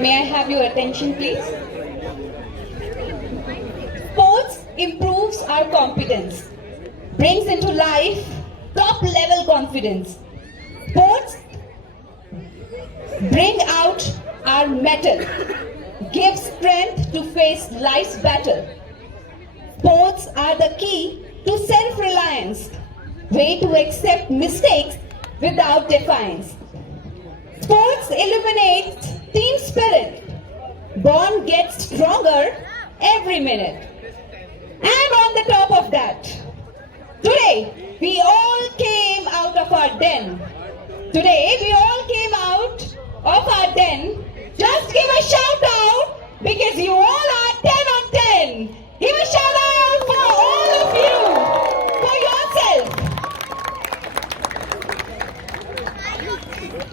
May I have your attention, please? Sports improves our competence, brings into life top level confidence. Sports bring out our mettle, give strength to face life's battle. Sports are the key to self-reliance, way to accept mistakes without defiance. Sports illuminates team spirit. Bond gets stronger every minute. And on the top of that, today we all came out of our den. Today we all came out of our den. Just give a shout out because you all are 10 on 10. Give a shout out for all of you, for yourself.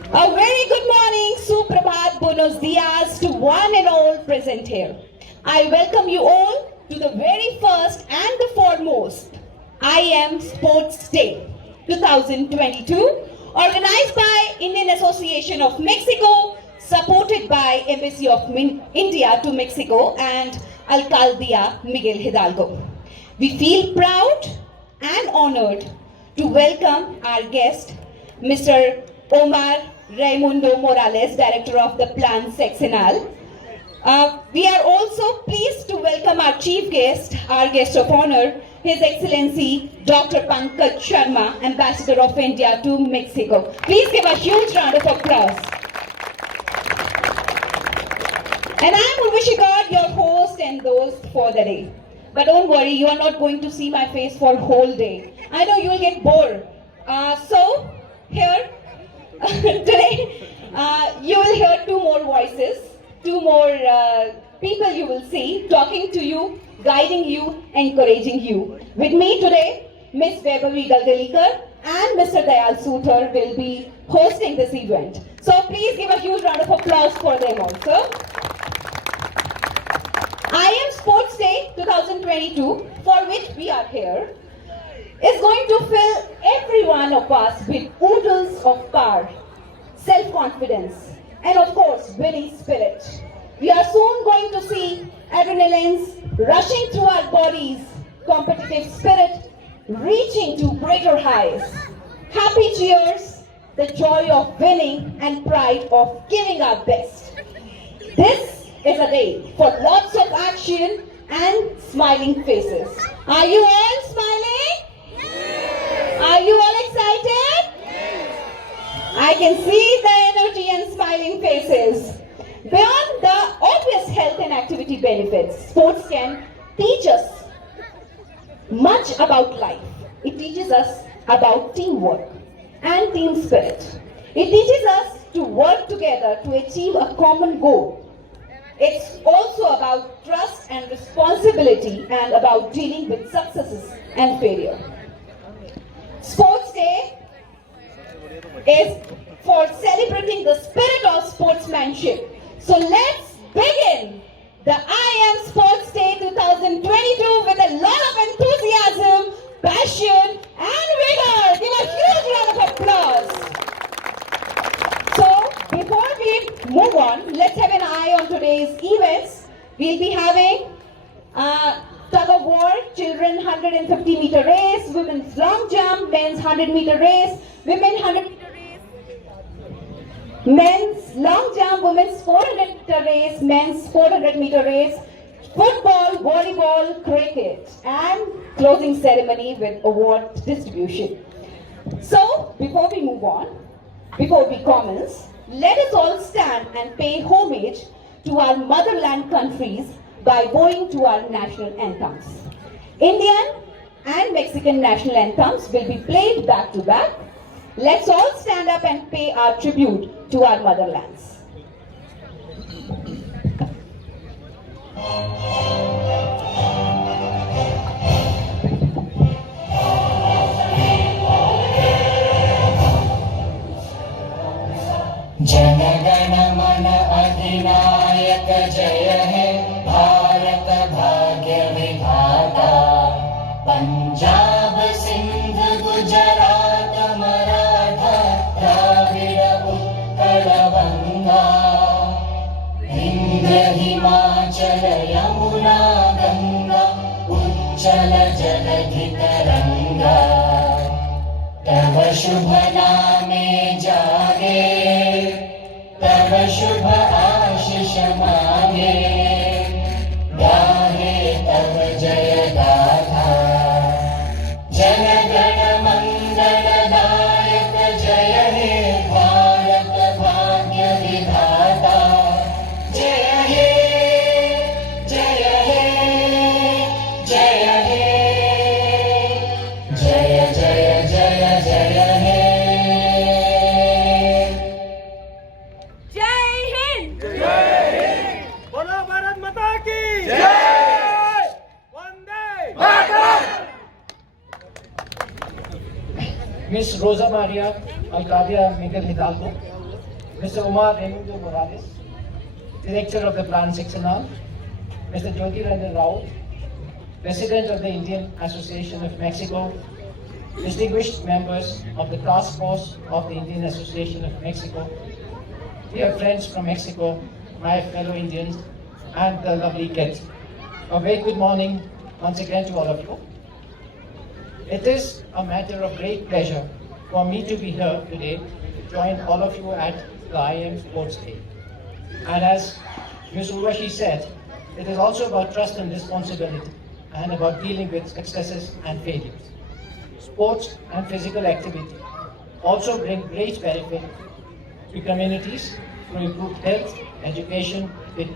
A very good morning, Suprabhat, Buenos Dias to one and all present here. I welcome you all to the very first and the foremost IAM Sports Day 2022, organized by Indian Association of Mexico, supported by Embassy of India to Mexico and Alcaldía Miguel Hidalgo. We feel proud and honored to welcome our guest, Mr. Omar Raimundo Morales, Director of the Plan Sexenal. We are also pleased to welcome our chief guest, our guest of honor, His Excellency Dr. Pankaj Sharma, Ambassador of India to Mexico. Please give a huge round of applause. And I am Urvashi Gaur, your host and host for the day. But don't worry, you are not going to see my face for whole day. I know you will get bored. So here, today, you will hear two more voices, two more people you will see talking to you, guiding you, encouraging you. With me today, Ms. Vaibhavi Galgalikar and Mr. Dayal Suthar will be hosting this event. So please give a huge round of applause for them also. IAM Sports Day 2022, for which we are here, is going to fill every one of us with oodles of power, self-confidence, and of course, winning spirit. We are soon going to see adrenalines rushing through our bodies, competitive spirit reaching to greater highs, happy cheers, the joy of winning and pride of giving our best. This is a day for lots of action and smiling faces. Are you all smiling? Yes. Are you all excited? Yes. I can see the energy and smiling faces. Beyond the obvious health and activity benefits, sports can teach us much about life. It teaches us about teamwork and team spirit. It teaches us to work together to achieve a common goal. It's also about trust and responsibility and about dealing with successes and failure. Sports Day is for celebrating the spirit of sportsmanship. So let's begin the IAM Sports Day 2022 with a lot of enthusiasm, passion and vigor. Give a huge round of applause. So before we move on, let's have an eye on today's events. We'll be having tug of war, children 150 meter race, women's long jump, men's 100 meter race, women 100 meter race, men's long jump, women's 400 meter race, men's 400 meter race, football, volleyball, cricket, and closing ceremony with award distribution. So before we move on, before we commence, let us all stand and pay homage to our motherland countries by bowing to our national anthems. Indian and Mexican national anthems will be played back to back. Let's all stand up and pay our tribute to our motherlands. जनगण मन अधिनायक जय हे भारत भाग्य विधाता पंजाब सिंध गुजरात मराठा द्राविड़ उत्कल बंगा शुभ नामे जागे, तव शुभ आशीष मांगे, गाहे तव जय गाथा, जन गण मंगलदायक जय हे भारत भाग्य विधाता, जय हे जय हे जय हे जय जय जय जय हे। जय हिंद। बोलो भारत माता की जय। वंदे Miss Rosa Maria Alcadia Miguel Hidalgo, Mr. Omar Raimundo Morales, Director of the Plan 6 and all, Mr. Jyoti Ranjan Rao, President of the Indian Association of Mexico, distinguished members of the Task Force of the Indian Association of Mexico, dear friends from Mexico, my fellow Indians, and the lovely kids. A very good morning once again to all of you. It is a matter of great pleasure for me to be here today to join all of you at the IAM Sports Day. And as Ms. Urvashi said, it is also about trust and responsibility and about dealing with successes and failures. Sports and physical activity also bring great benefit to communities through improved health, education, and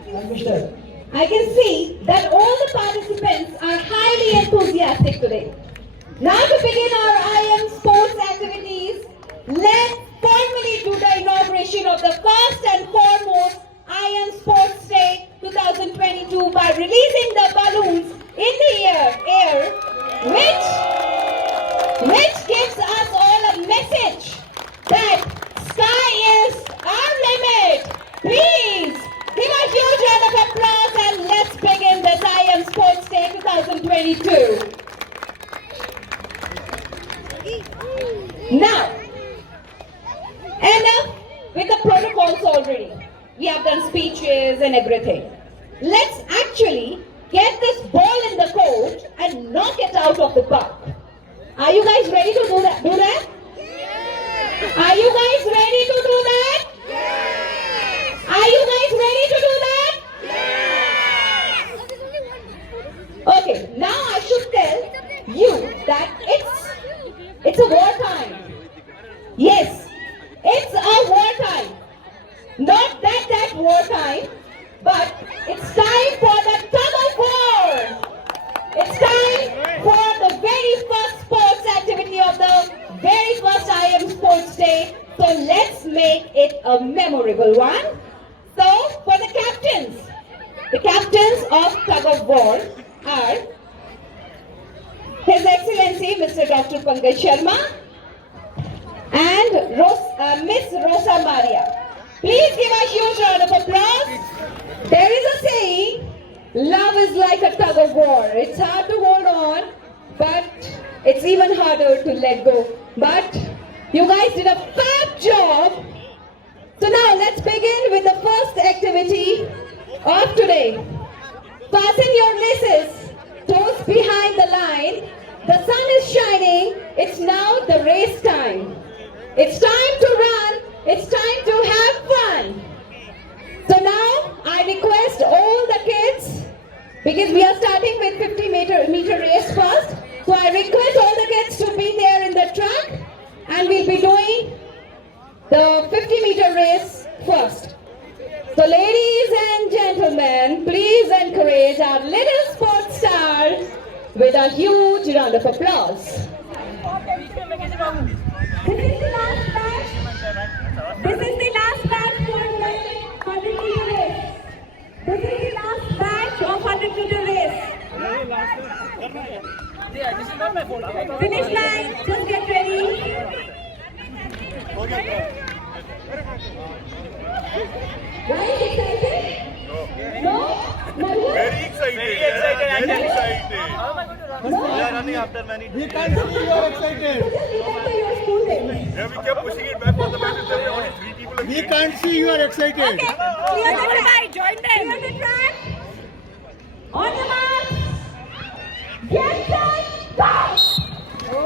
I can see that all the participants are highly enthusiastic today. Now to begin our IAM Sports activities, let's formally do the inauguration of the first and foremost IAM Sports Day 2022 by releasing the balloons in the air, which gives us all a message that sky is our limit. Please give a huge round of applause and let's begin this IAM Sports Day 2022. Now, enough with the protocols already. We have done speeches and everything. Let's actually get this ball in the court and knock it out of the park. Are you guys ready to do that? Are you guys ready to do that? Are you guys ready to do that? Okay, now I should tell you that it's a war time. Yes, it's a war time. Not that war time, but it's time for the tug of war. It's time for the very first sports activity of the very first IAM Sports Day. So let's make it a memorable one. So for the captains of tug of war are His Excellency Mr. Dr. Pankaj Sharma and Miss Rosa Maria. Please give a huge round of applause. There is a saying, love is like a tug of war. It's hard to hold on, but it's even harder to let go. But you guys did a fab job. So now let's begin with the first activity of today. Fasten your laces, toes behind the line. The sun is shining. It's now the race time. It's time to run. It's time to have fun. So now I request all the kids, because we are starting with 50-meter race first. So I request all the kids to be there in the track, and we'll be doing the 50-meter race first. So ladies and gentlemen, please encourage our little sports star with a huge round of applause. This is the last match. This is the last match for the 100-meter race. This is the last match of 100-meter race. Finish line, just get ready. Right, excited? No? very excited. Very excited. We are running after many days. We can't see you are excited. Yeah, we kept pushing it back for the match. There were only 3 people. We can't see you are excited. Okay, clear the track. Join them. Clear the track. On the mark. Get set, go!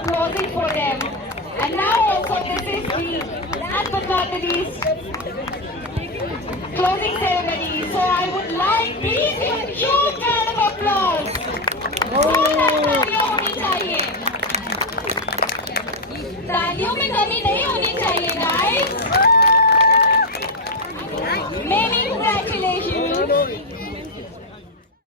applauding for them. And now also this is the last but not the least closing ceremony. So I would like, please give a huge round